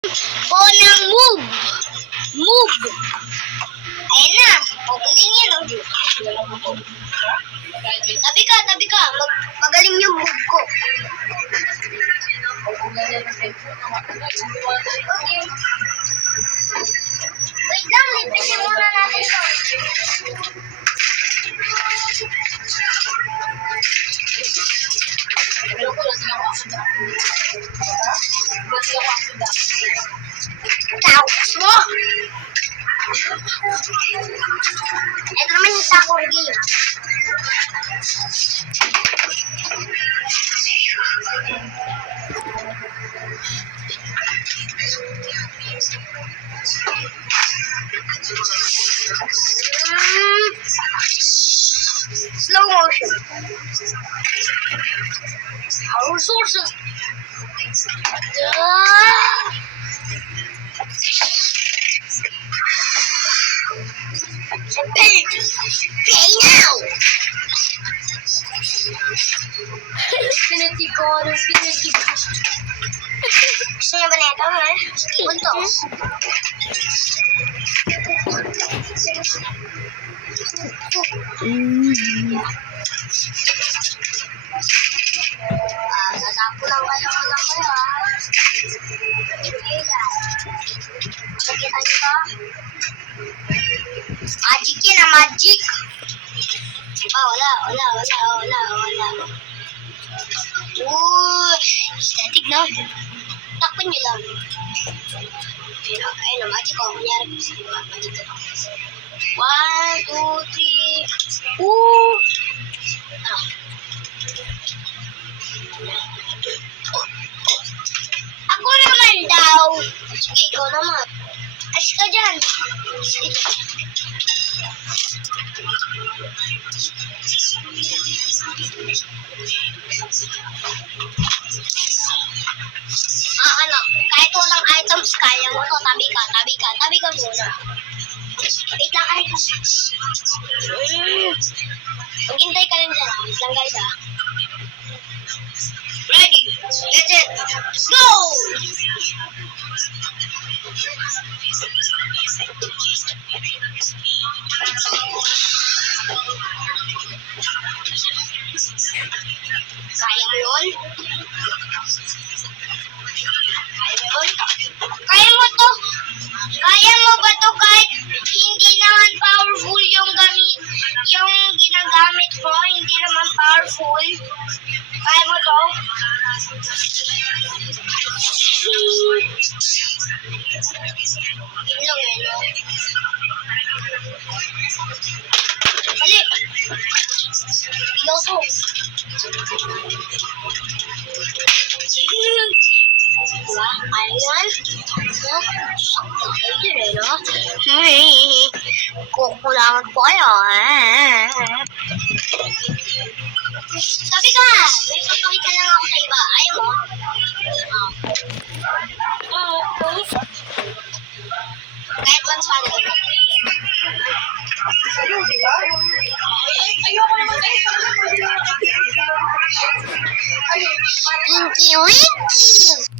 O ng move. Move. Ayan na. O, galing yan. O. Tabi ka, tabi ka. Magaling yung move ko. Okay. Wait lang, lipitin muna natin ito. Taos mo! Ito naman yung Sakura game. Slow motion. Our resources. Pay now! Pinati ko. Gusto niya ba na ito, ha? Punto. Natapo lang kayo, ha? Nakita niyo ba? Magic yan, ha? Magic! Diba? Wala. Static na. Takpan nyo lang. Ayun na, magic ko. Kunyari ko sa iba. Magic ko. 1, 2, 3. Ako naman daw. Sige, ikaw naman. As ka dyan. Kahit walang items, kaya mo to. Tabi ka muna. Wait lang, maghintay ka lang dyan. Wait lang, guys, ha. Ready, get it, go! Kaya mo yun? Kaya mo to? Kaya mo ba to kahit hindi naman powerful yung ginagamit ko? Hindi naman powerful. Kaya mo to? Yun lang eh, no? Mali! Ilaw to. Diba? Kaya yan? Yun eh, no? Kukulangan ko kayo, Sabi ka! May pagpakita lang ako sa iba. Ayaw mo? Kahit once pa rin. Ayoko naman kayo. Winky Winky!